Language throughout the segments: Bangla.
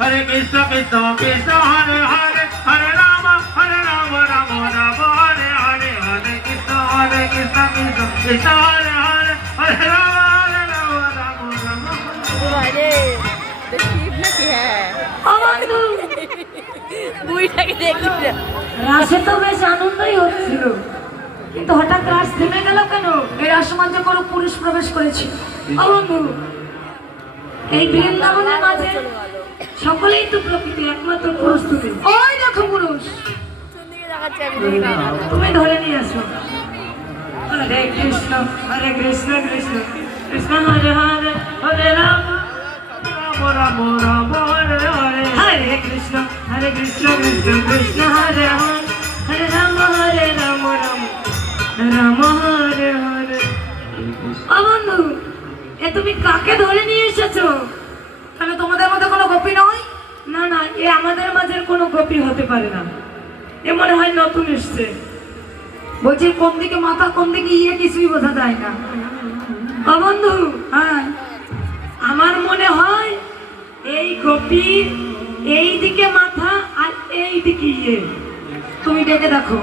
Hare Krishna Krishna Krishna Hare Hare Hare Rama Rama Rama Hare Hare Hare Krishna Krishna Krishna Hare Hare Hare Rama Rama Rama अरे देखिए ना क्या है বুড়িটাকে দেখি রাসে তো বেশ আনন্দই হচ্ছিল, কিন্তু হঠাৎ রাস থেমে গেল কেন? এই রাসমাঞ্জে কোনো পুরুষ প্রবেশ করেছে। বন্ধু, এই বৃন্দাবনের মাঝে সকলেই তো প্রকৃতি, একমাত্র পুরুষ তুমি। ওই দেখো পুরুষ, তুমি ধরে নিয়ে আসো। হরে Krishna Krishna Krishna Hare Hare Hare Ram Rama Rama Hare Hare হরে কৃষ্ণ কৃষ্ণ কৃষ্ণ হরে হরে হরে রাম রাম রাম হরে হরে। বন্ধু, এ তুমি কাকে ধরে নিয়ে এসেছো? তাহলে তোমাদের মধ্যে কোনো গোপী নয়? না না, এ আমাদের মাঝের কোনো গোপী হতে পারে না, এ মনে হয় নতুন এসছে। বলছি কোন দিকে মাথা কোন দিকে ইয়ে কিছুই বোঝা যায় না। বন্ধু, হ্যাঁ আমার মনে হয় এই গোপীর এই দিকে মাথা আর এই দিকে ইয়ে। তুমি ডেকে দেখো।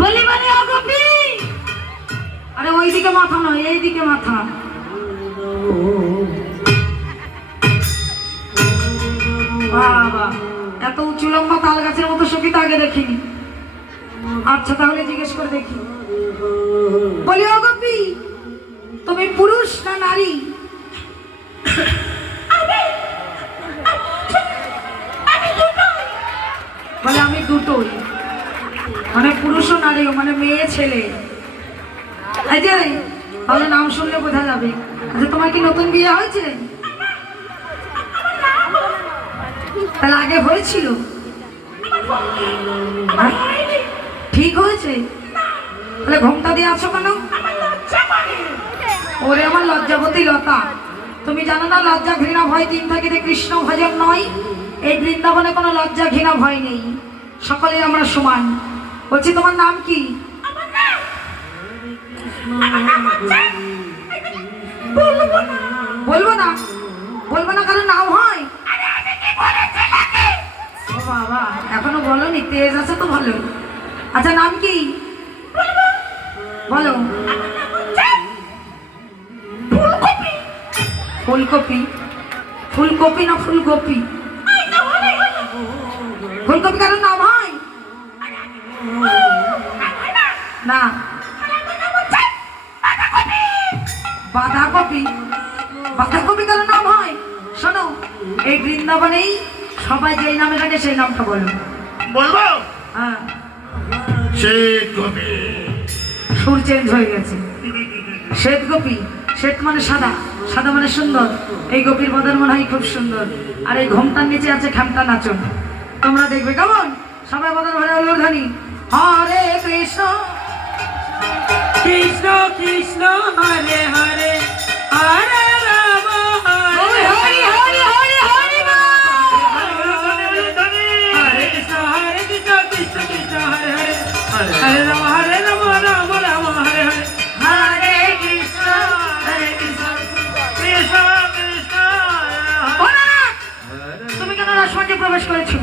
বলি মানে ও গোপী, আরে ওই দিকে মাথা নয়, এই দিকে মাথা। বাবা, এত উঁচু লম্বা তাল গাছের মতো সখী তো আগে দেখিনি। আচ্ছা তাহলে জিজ্ঞেস করে দেখি। বলি ও গোপী, তুমি পুরুষ না নারী? বলে আমি দুটোই, মানে পুরুষও নারীও, মানে মেয়ে ছেলে। এই যে তাহলে নাম শুনলে বোঝা যাবে। আচ্ছা তোমার কি নতুন বিয়ে হয়েছে? তাহলে আগে হয়েছিল? ঠিক হয়েছে? তাহলে ঘোমটা দিয়ে আছো কেন? ওরে আমার লজ্জাবতী লতা, তুমি জানো না লজ্জা ঘৃণা ভয় তিন থাকিতে কৃষ্ণ ভজন নয়। এই বৃন্দাবনে কোনো লজ্জা ঘৃণা ভয় নেই, সকলে আমরা সমান। বলছি তোমার নাম কি? বলবো না? বলবো না কারণ নাম হয়? ও বাবা, এখনো বলোনি, তেজ আছে তো ভালো। আচ্ছা নাম কি বলো? ফুলকপি। ফুলকপি না ফুলকপি? ফুলকপি কারণ নাম হয় না? বাঁধাকপি। বাঁধাকপি কারণ নাম হয়? শোনো, এই বৃন্দাবনেই সবাই যেই নামে ডাকে সেই নামটা বলো। বলবো? হ্যাঁ। শ্বেত গোপী। সুর চেঞ্জ হয়ে গেছে। শ্বেত গোপী, শ্বেত মানে সাদা, সাদা মানে সুন্দর। এই গোপীর বদন মনে হয় খুব সুন্দর। আর এই ঘোমটার নিচে আছে খামটা নাচন, তোমরা দেখবে কেমন। সবাই বদন ভরে হলো ধ্বনি। হরে কৃষ্ণ কৃষ্ণ কৃষ্ণ হরে হরে হরে রাম হরে হরি হরি হরি হরি হরে কৃষ্ণ কৃষ্ণ কৃষ্ণ হরে হরে হরে রাম রাম রাম হরে হরে হরে কৃষ্ণ কৃষ্ণ কৃষ্ণ কৃষ্ণ তুমি কেন রাসমঞ্চে প্রবেশ করেছো?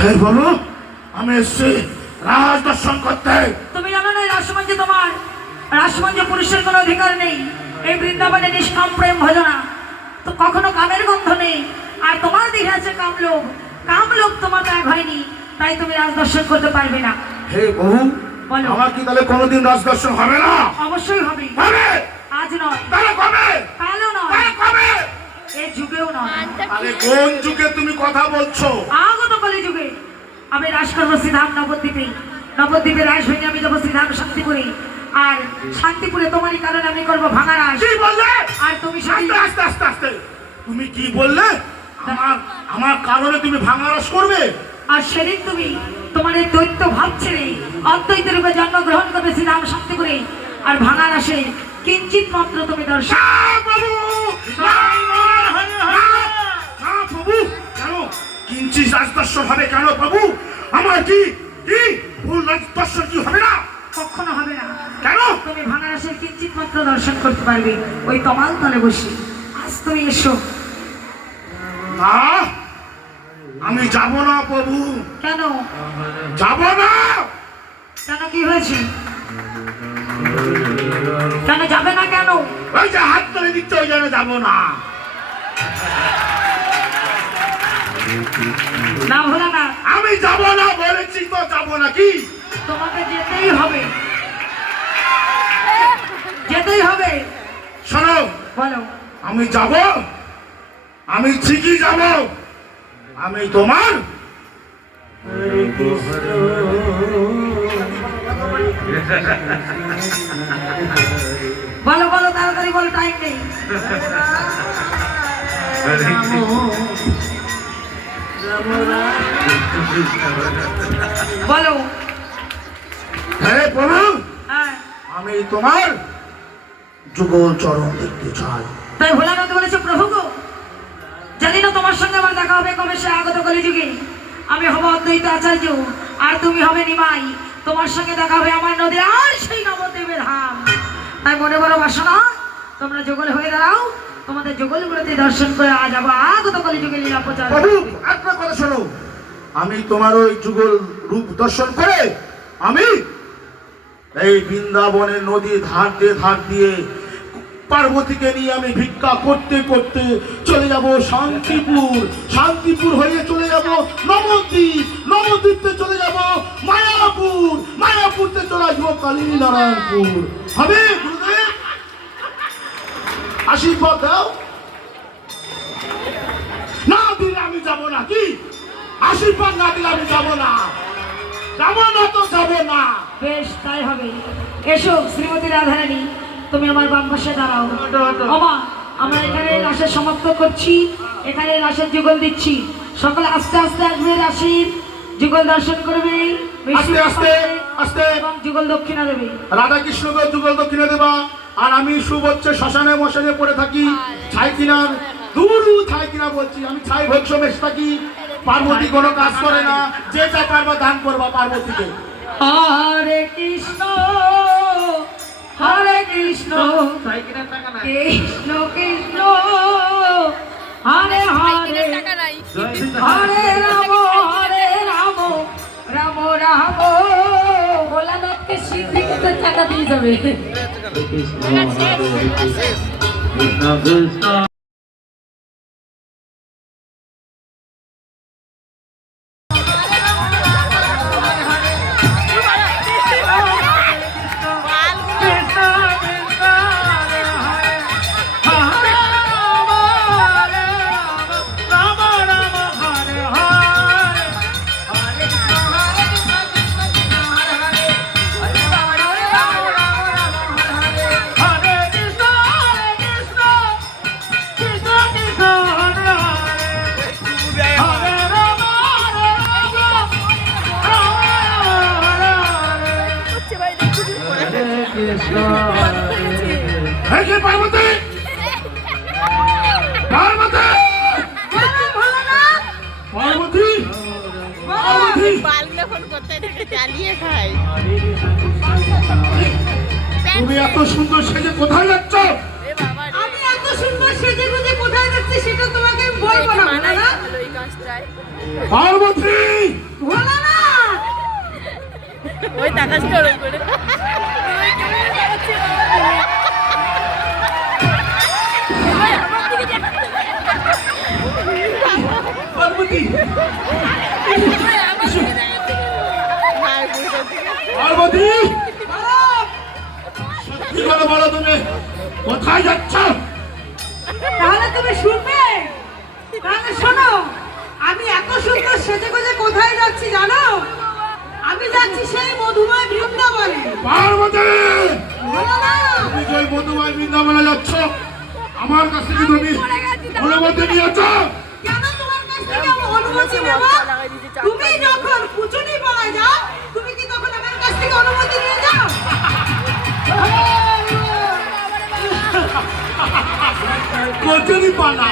হ্যাঁ বলো, আমি এসছি রাজ দর্শন করতে। তুমি জানো না রাসমঞ্চে তোমার রাসমঞ্চে পুরুষের কোনো অধিকার নেই। এই বৃন্দাবনে নিষ্কাম প্রেম ভজনা তো কখনো কামের গন্ধ নেই। আর তোমার দিকে আছে কামলোভ, কামলোভ তোমার ত্যাগ হয়নি, তাই তুমি রাজ দর্শন করতে পারবে না। হে বহু, বলো। আমার কি তাহলে কোনোদিন রাজ দর্শন হবে না? অবশ্যই হবে। হবে? আজ নয়, তাহলে কবে? কালও নয়, তাহলে কবে? এই যুগেও নয়। আরে কোন যুগে তুমি কথা বলছো? আগত কলি যুগে। আমি রাস করবো শ্রীধাম নবদ্বীপে। নবদ্বীপে রাস হইনি আমি যাবো শ্রীধাম শান্তিপুরে। আর শান্তিপুরে তোমারই কারণে আমি করবো ভাঙা রাস। কি বললে? আর তুমি আস্তে আস্তে আস্তে আস্তে তুমি কি বললে? আমার কারণে তুমি ভাঙা রাস করবে? আর সেদিন তুমি তোমার এই দৈত্য ভাব ছেড়ে অদ্বৈত রূপে জন্মগ্রহণ করবে শ্রীরাম শান্তিপুরে। আর ভাঙা রাসে কিঞ্চিত মাত্র তুমি দর্শন। প্রভু কেন কিঞ্চিত রাজদর্শন হবে? কেন প্রভু? আমার কি কি ভুল রাজদর্শন কি হবে না? কখনো হবে না। কেন? তুমি ভাঙা রাসের কিঞ্চিত মাত্র দর্শন করতে পারবে ওই তমাল তলে বসে। আস্তে তুমি এসো। না, আমি যাব না প্রভু, কেন? যাব না। কেন, কি হয়েছে? কেন যাবে না কেন? ওই যে হাত তুলে দিচ্ছে ওই জন্য যাব না। না হলো না, আমি যাব না বলেছি তো, যাব না। কি তোমাকে যেতেই হবে, যেতেই হবে। শোনো, বলো। আমি যাব, আমি ঠিকই যাব। আমি তোমার বলো বলো, তাড়াতাড়ি বলো, টাইম নেই। বলো। হ্যাঁ প্রভু, হ্যাঁ, আমি তোমার যুগল চরণ দেখতে চাই। তাই ভোলানাথ বলেছে, প্রভু গো, জানি না তোমার সঙ্গে আমার দেখা হবে কবে, সে আগত কলিযুগে। আমি হব অদ্বৈত আচার্য, আর তুমি হবে নিমাই। তোমার সঙ্গে দেখা হবে আমার নদী আর সেই নবদ্বীপের ধাম। তাই মনে বড় বাসনা, তোমরা যুগল হয়ে দাঁড়াও, তোমাদের যুগলগুলোতে দর্শন করে আজ আবার আগত কলিযুগে লীলা প্রচার। প্রভু, একটা কথা শোনো, আমি তোমার ওই যুগল রূপ দর্শন করে আমি এই বৃন্দাবনের নদীর ধার দিয়ে পার্বতীকে নিয়ে আমি ভিক্ষা করতে করতে চলে যাব শান্তিপুর, শান্তিপুর হয়ে চলে যাব নবদ্বীপ, নবদ্বীপতে চলে যাব মায়াপুর, মায়াপুরতে চলে আসবো কালীনারায়ণপুর। হবে গুরুদেব, আশীর্বাদ দাও। না দিলে আমি যাব না। কি আশীর্বাদ না দিলে আমি যাব না, যাব না তো যাব না। বেশ, তাই হবে। এসো শ্রীমতী রাধারানী, তুমি আমার বাম পাশে দাঁড়াও। ওমা, আমরা এখানে রাসের সমাপ্ত করছি, এখানে রাসের যুগল দিচ্ছি। সকলে আস্তে আস্তে আসবে, রাশির যুগল দর্শন করবে, আস্তে আস্তে আস্তে এবং যুগল দক্ষিণা দেবে। রাধা কৃষ্ণকে যুগল দক্ষিণে দেবা। আর আমি শুভচ্ছে শ্মশানে মশানে পড়ে থাকি, ছাই কিনার দূরু ছাই কিনা বলছি, আমি ছাই ভক্ষ বেশ থাকি। পার্বতী কোনো কাজ করে না, যেটা পারবা দান করবা পার্বতীকে। হরে কৃষ্ণ, হরে কৃষ্ণ, কৃষ্ণ কৃষ্ণ, হরে হরে, টাকা নাই। হরে রাম, হরে রাম, রাম রাম। ভোলানাথকে শিব থেকে তো টাকা দিয়ে যাবে। এই যে পার্বতী, পার্বতী, পার্বতী, পার্বতী, বালগুলো ফোন করতে থেকে চালিয়ে খাই। তুমি এত সুন্দর সেজে কোথায় যাচ্ছ? এ বাবা রে, আমি এত সুন্দর সেজে গুজে কোথায় যাচ্ছি সেটা তোমাকে আমি বলবো না, মানাই ভোলানাথ। ভালো এই কাজটায়। পার্বতী, ভোলানাথ, ওই টাকা স্টোর করে পার্বতী, পার্বতী, সত্যি করে বলো তুমি কোথায় যাচ্ছ? তাহলে তুমি শুনবে? তাহলে শোনো, আমি এত সুন্দর সেজে গুজে কোথায় যাচ্ছি জানো? আমি যাচ্ছি সেই মধুময় বৃন্দাবনে। পার্বতী, ভোলানাথ, তুমি যে বন্ধুভাই বৃন্দাবনে যাচ্ছ, আমার কাছ থেকে তুমি অনুমতি নিয়েছ? কেন তোমার কাছ থেকে আমি অনুমতি নেব? তুমি যখন কুচুনি পাড়ায় যাও, তুমি কি তখন আমার কাছ থেকে অনুমতি নিয়ে যাও? কচুরি পানা,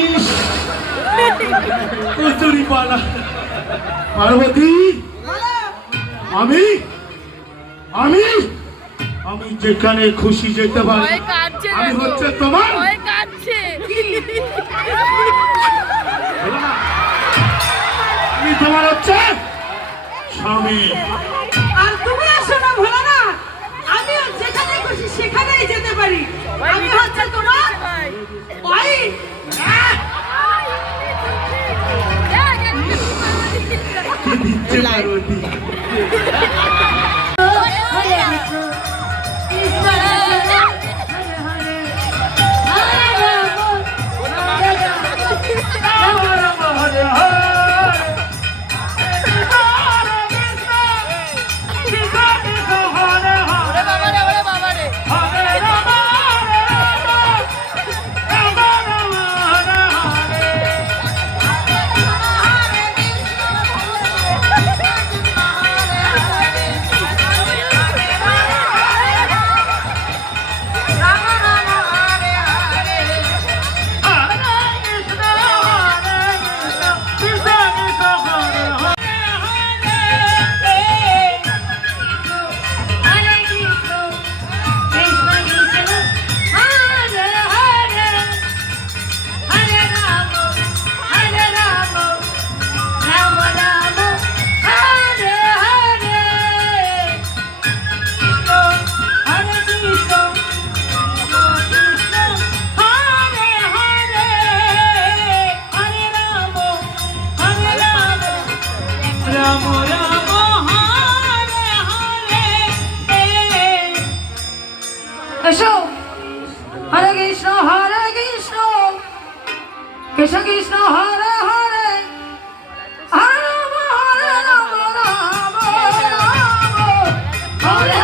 ইস, কচুরি পানা। পার্বতী, বলো। আমি আমি আমি যেখানে খুশি যেতে পারি। ভয় কাটছে না আমি গো। হচ্ছে তোমার ভয় কাটছে। আমি তোমার হচ্ছে স্বামী। আর তুমি আসো না ভোলানা, আমি যেখানে খুশি সেখানেই যেতে পারি। আমি হচ্ছে তোমার ওই দিচ্ছে পার্বতী। হরে কৃষ্ণ কৃষ্ণ কৃষ্ণ হরে হরে হরে রাম হরে রাম হরে হরে ওরে বাবা রে, ওরে বাবা রে। হরে রাম রাম রাম হরে হরে হরে কৃষ্ণ কৃষ্ণ কৃষ্ণ হরে হরে হরে রাম রাম রাম হরে হরে কৃষ্ণ হরে কৃষ্ণ কৃষ্ণ হরে হরে হরে রাম রাম রাম হরে হরে এসো হরে কৃষ্ণ কৃষ্ণ কৃষ্ণ হরে হরে হরে রাম রাম হরে হরে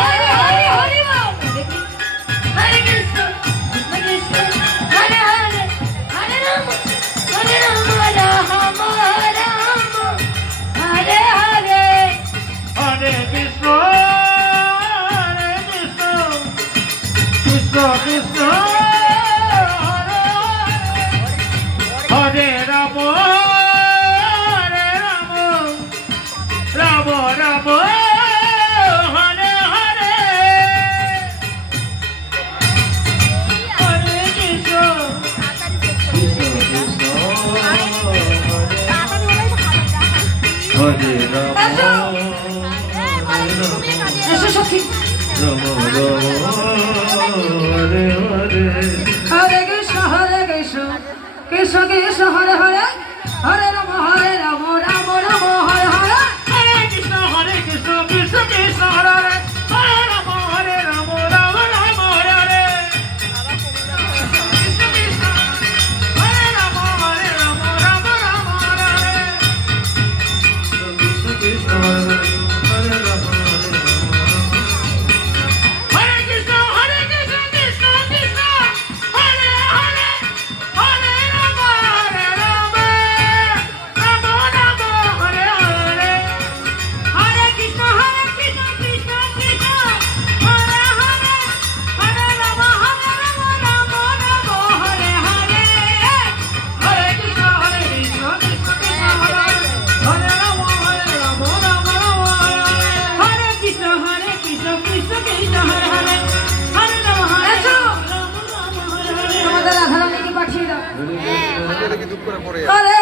হরে হরে রাম হরে কৃষ্ণ কৃষ্ণ হরে হরে হরে রাম রাম হরে হরে হরে কৃষ্ণ কৃষ্ণ কৃষ্ণ হরে হরে রাম রাম রাম হরে হরে হরে কৃষ্ণ হরে রাম এসো সখী রাম হরে হরে হরে কৃষ্ণ কৃষ্ণ কৃষ্ণ হরে হরে হরে রাম রাম রাম হরে হরে হরে কৃষ্ণ কৃষ্ণ কৃষ্ণ হরে হরে হরে রাম রাম রাম হরে হরে কৃষ্ণ কৃষ্ণ হরে রাম রাম রাম হরে হরে কৃষ্ণ কৃষ্ণ হরে রাম হরে কৃষ্ণ কৃষ্ণ কৃষ্ণ হরে হরে হরে রাম রাম রাম হরে হরে হরে কৃষ্ণ কৃষ্ণ কৃষ্ণ হরে হরে হরে রাম রাম হরে হরে হরে কৃষ্ণ কৃষ্ণ কৃষ্ণ হরে হরে রাম রাম রাম হরে হরে হরে কৃষ্ণ কৃষ্ণ কৃষ্ণ হরে হরে হরে রাম এসো রাম হরে হরে তোমাদের রাধারানীকে পাঠিয়ে দাও হরে